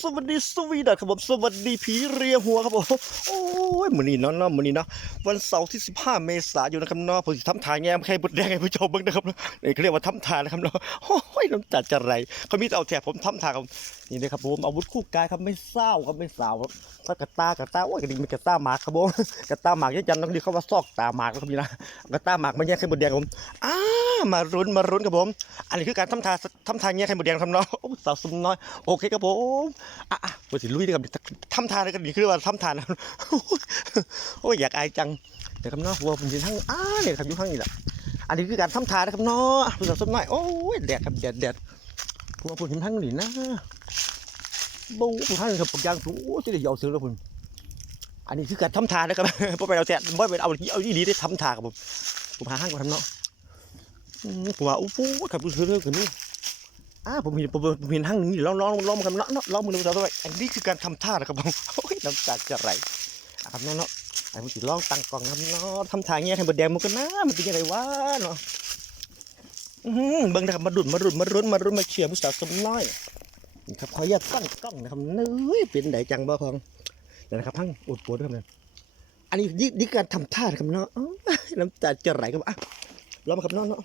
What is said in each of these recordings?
สวัสดีสวีดัครับผมสวัสดีผีเรียหัวครับผมโอ้ยมือนี้เนาะเนาะมือนี้เนาะวันเสาร์ที่ 15 เมษายนนะครับเนาะผมทำทางแง้มไข่บดแดงให้ผู้ชมบิ่งนะครับเนาะนี่เขาเรียกว่าทำทางนะครับเนาะโอ้ยน้ำตาจะไหลเขามีแต่เอาแถบผมทำทางครับนี่เลยครับผมอาวุธคู่กายครับไม่เศร้าครับไม่สาวครับถ้ากระตากระตาโอ้ยกระดิ่งมันกระตาหมากครับผมกระตาหมากยันต้องเรียกเขาว่าซอกตาหมากครับนี่นะกระตาหมากมันแยกไข่บดแดงผมอ้า มารุนมารุนครับผม อันนี้คือการทำทาทำทางแยไข่บดแดงครับเนาะโอ้สาวสมน้อย โอเคครับผม อะอะวันสิลุยด้วยกันทำทานด้วยกันดีคือว่าทำทานโอ้ยอยากอายจังเดี๋ยวครับเนาะวัวผมยืนทั้งอ้าเนี่ยครับอยู่ข้างนี้แหละอันนี้คือการทำทานะครับเนาะสาวสมน้อย โอ้ยแดดครับแดดแดดผมเอาผมเห็นทั้งนี่นะบูผมทั้งครับปกยางสูงโอ้ยจะได้ยาวซื้อแล้วคุณอันนี้คือการทำทานนะครับเพราะไปเอาแทนเพราะไปเอาเอาที่ดีได้ทำทานครับผมผมหาห้างก่อนทำเนาะอืม ผมว่าโอ้โหครับคุณซื้อเรื่องกันนี่อ่าผมเห็นผมเห็นห้างนี้ลองลองลองกันเนาะเนาะลองมือดูเราด้วยอันนี้คือการทำท่านะครับผมโอ้ยน้ำตาจะไหลอะครับเนาะเนาะไอ้ผมสิลองตังกองนะครับเนาะทำท่าเงี้ยให้บดแดงมันก็น่ามันเป็นยังไงวะเนาะอือหือเบิ่งนะครับมาดุดมาดุดมารุนมารุนมาเชียร์ผู้สาวสมน้อยนี่ครับขออนุญาตตั้งกล้องนะครับเนื้อเป็นไดจังบ่พองเดี๋ยวนะครับพังอดปวดด้วยครับเนี่ยอันนี้นี่นี่การทำท่านะครับเนาะน้ำตาจะไหลครับอะ ลองมาครับเนาะเนาะ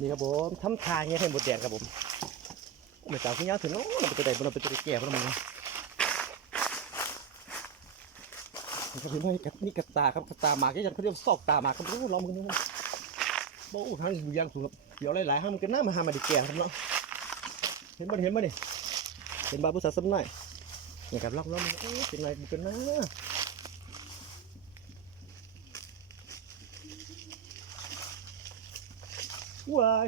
นี่ครับผมทำทางเงี้ยให้หมดแดงครับผมเหมือนสาวขี้ยาถึงโอ้เราเป็นตัวใดเราเป็นตัวแก่พวกมันนะนี่ครับพี่น้อยกับนี่กับตาครับกับตาหมากที่ยันเขาเรียกซอกตาหมากครับโอ้ลองมือนี่โอ้ทางอยู่ยางสูงครับเดี๋ยวหลายๆห้างมันก็น่ามาหามาดิแก่ครับเนาะเห็นบ่เห็นบ่นี่เห็นบาบุษาสมน้อยนี่ครับลองลอมันโอ้เป็นไรมันกันนะ วาย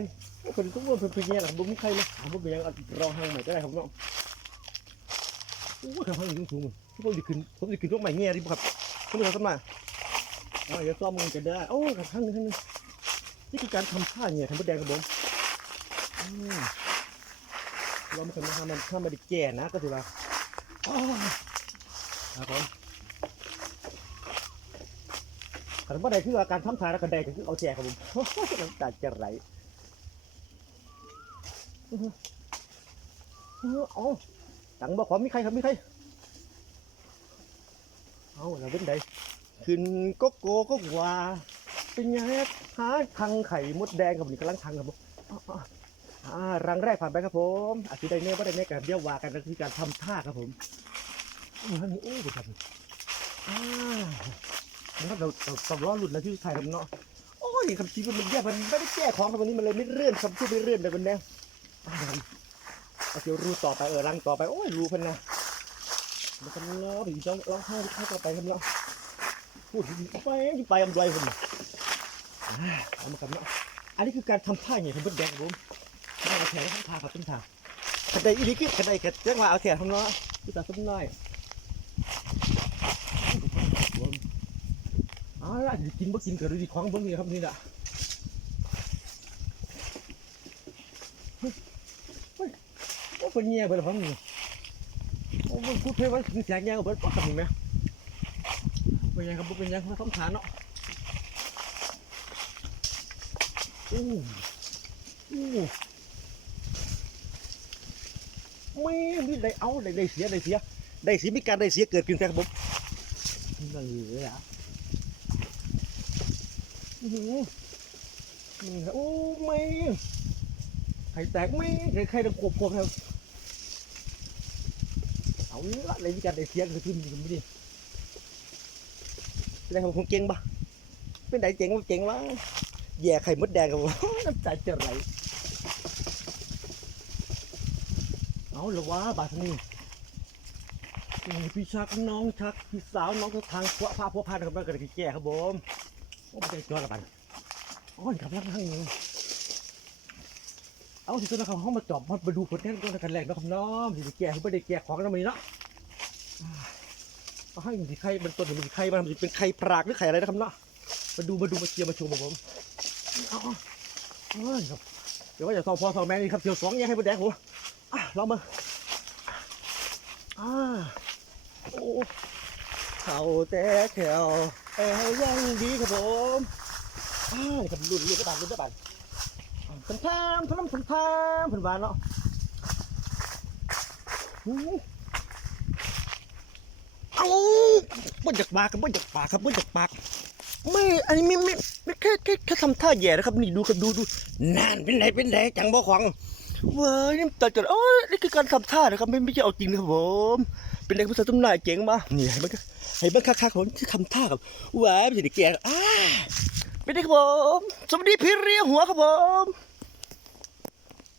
เป็นทุกวันเป็นเป็นยังไงล่ะผมไม่ใครเลยผมว่าเป็นยังรอห้างใหม่ก็ได้ครับน้องโอ้ยห้างสูงสูงที่ผมจะขึ้นผมจะขึ้นลูกใหม่เงี้ยดิครับผมจะทำไมอ๋อเดี๋ยวซ่อมมือกันได้โอ้ครับข้างนึงข้างนึงนี่คือการทำผ้าเนี่ยทำผ้าแดงครับผมเราไม่เคยมาทำมันถ้ามันได้แก่นะก็ถือว่าอ๋อครับผม ขันบ่ได้คือว่าการทำทานแล้วกันได้ก็คือเอาแจกครับผมน้ำตาจะไหลเออเอาตังบอกขอมีใครครับมีใครเอาเราเป็นไดขึ้นก็โกก็วาเป็นไงหาทางไข่มดแดงครับนี่กำลังทางครับผมอ่ารังแรกผ่านไปครับผมอาทิตย์ใดเน่ว่าได้เน่กันเดียววากันที่การทำท่าครับผมอ้ยนี่โอ้ยครับอ่า นะครับเราเราต้องรอหลุดนะที่ถ่ายครับเนาะโอ้ยคำชี้มันแย่มันไม่ได้แก้ของครับวันนี้มันเลยไม่เรื่อนคำพูดไม่เรื่อนเลยมันแน่เอาเดี๋ยวรูต่อไปเออรังต่อไปโอ้ยรูเพันนะมันก็ล้อไปอีกต้องร้องไห้ข้าต่อไปครับเนาะพูดไปไปอำไวยคนเอามากันเนาะอันนี้คือการทำผ้าอย่างผมเป็นแดงผมเอาแขนข้างทางครับต้นทางขันใดอีนี้คือขันใดขันแจ้งว่าเอาแขนทำเนาะพี่ตาส้มน้อยเอาละกินบ่กินเกิดดูดีของเบิ่งนี่ครับนี่แหละโอ้ยเป็นเงี้ยเบิดฟังนี่โอ้มันพูดเพลงว่าถึงเสียงเงี้ยเบิดก็ทำยังไงเป็นยังครับบ่เป็นยังมาต้องฐานเนาะอู้อู้ไม่มีได้เอาได้ได้เสียได้เสียได้เสียมีการได้เสียเกิดขึ้นครับผมนั่นเลยอะ นี่โอ้ไม่ไข่แตกไม่ใครใครจะกบกบครับเอาละเลยมีการได้เสียงขึ้นกันไม่ดีเป็นไรของเก่งปะเป็นไหนเจ๋งวะเจ๋งวะแย่ไข่มดแดงกับผมน้ำใจจะไหลเอาละวะบาทนี่พี่ชักน้องชักพี่สาวน้องก็ทางพวกพาพวกพานครับแล้วก็ได้แก่ครับผม ไม่ได้จอดละบันอ๋อนี่ครับลังทางนี้เอาสิตัวนะครับห้องมาจอบมาดูผลงานกันแรกนะครับน้องสิแก่คือไม่ได้แก่ของแล้วมันเนาะเอาให้มันสิไข่มันตัวมันสิไข่มันเป็นไข่ปรากหรือไข่อะไรนะครับเนาะมาดูมาดูมาเชียร์มาชมผมเอาเอ้ยครับเดี๋ยวว่าจะสอบพอสอบแม่นี่ครับเที่ยวสองแยกให้บนแดงหัวอะลองมาอ่าโอ้เข่าแต่แถว เอวยังดีครับผมอ่านี่ครับรุ่นรุ่นกระบาดรุ่นกระบาดทำทำทำทำทำเพิ่นว่าเนาะเอาบ่อยากปากครับบ่อยากปากครับบ่อยากปาก ไม่ อันนี้ไม่ไม่ไม่แค่แค่แค่ทำท่าแย่นะครับ นี่ดูครับดูดูนั่นเป็นไรเป็นไรจังบ่ขวังเว้ยนี่ตัดกันโอ้ยนี่คือการทำท่านะครับ ไม่ไม่ใช่เอาจริงนะครับผม เป็นเด็กภาษาตุ้มนายเจ๋งมานี่ให้มัน ให้มันคักๆผมที่คำท่าครับว้ายไม่ใช่ด็กแกอ่าไม่ได้ครับผมสวัสดีพี่เรียหัวครับผม